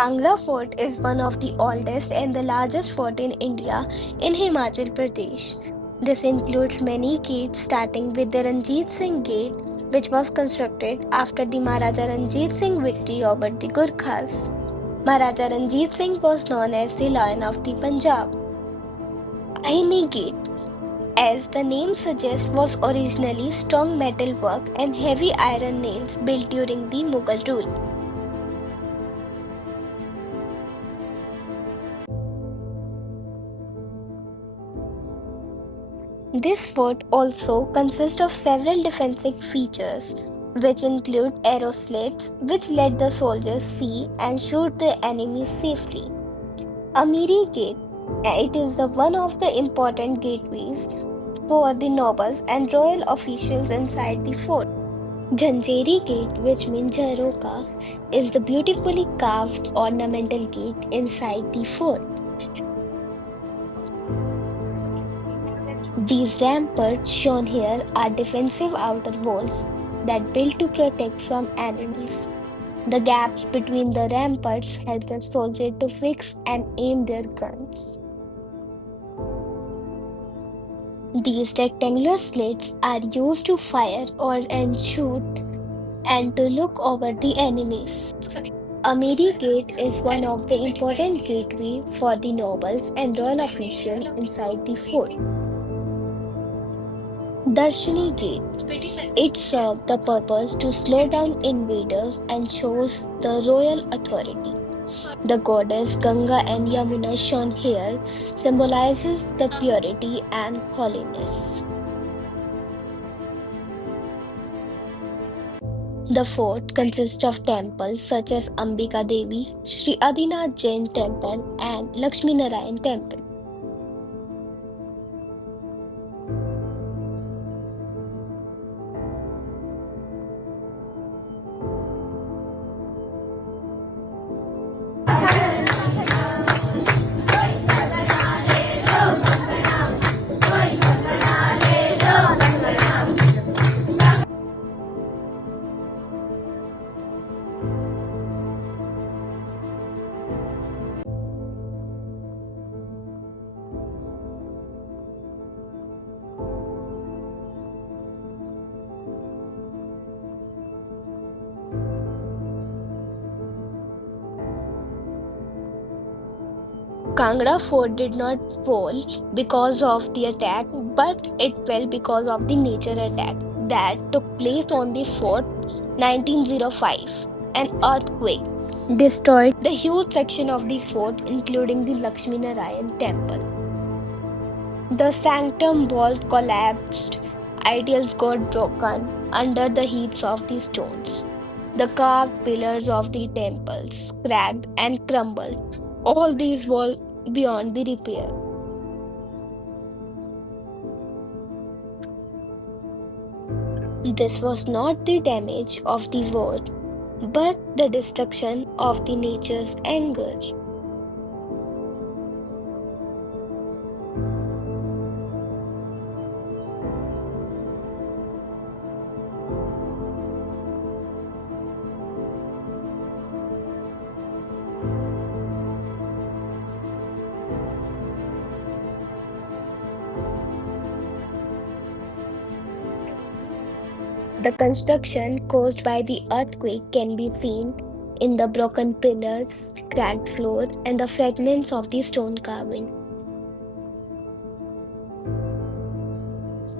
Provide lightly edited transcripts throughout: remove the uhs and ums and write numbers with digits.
Kangra Fort is one of the oldest and the largest fort in India in Himachal Pradesh. This includes many gates starting with the Ranjit Singh Gate, which was constructed after the Maharaja Ranjit Singh victory over the Gurkhas. Maharaja Ranjit Singh was known as the Lion of the Punjab. Ahini Gate, as the name suggests, was originally strong metal work and heavy iron nails built during the Mughal rule. This fort also consists of several defensive features, which include arrow slits, which let the soldiers see and shoot the enemy safely. Amiri Gate, it is the one of the important gateways for the nobles and royal officials inside the fort. Janjeri Gate, which means Jharoka, is the beautifully carved ornamental gate inside the fort. These ramparts shown here are defensive outer walls that built to protect from enemies. The gaps between the ramparts help the soldier to fix and aim their guns. These rectangular slits are used to fire or and shoot and to look over the enemies. Amiri Gate is one of the important gateway for the nobles and royal officials inside the fort. Darshini Gate. It served the purpose to slow down invaders and shows the royal authority. The goddess Ganga and Yamuna shown here symbolizes the purity and holiness. The fort consists of temples such as Ambika Devi, Sri Adinath Jain Temple, and Lakshmi Narayan Temple. Kangra Fort did not fall because of the attack, but it fell because of the nature attack that took place on the fort 1905. An earthquake destroyed the huge section of the fort, including the Lakshmi Narayan temple. The sanctum vault collapsed, ideals got broken under the heaps of the stones. The carved pillars of the temples cracked and crumbled. All these were beyond the repair. This was not the damage of the war, but the destruction of the nature's anger. The construction caused by the earthquake can be seen in the broken pillars, cracked floor, and the fragments of the stone carving.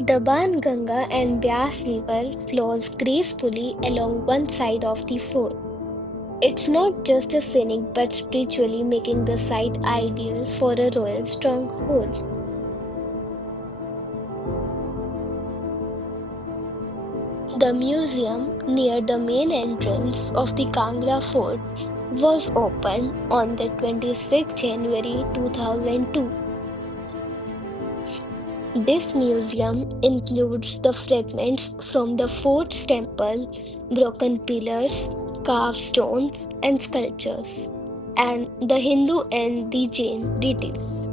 The Ban Ganga and Byas River flows gracefully along one side of the fort. It's not just a scenic but spiritually making the site ideal for a royal stronghold. The museum near the main entrance of the Kangra Fort was opened on the 26th January 2002. This museum includes the fragments from the fort's temple, broken pillars, carved stones, and sculptures, and the Hindu and the Jain deities,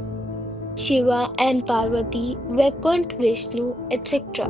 Shiva and Parvati, Vaikunt Vishnu, etc.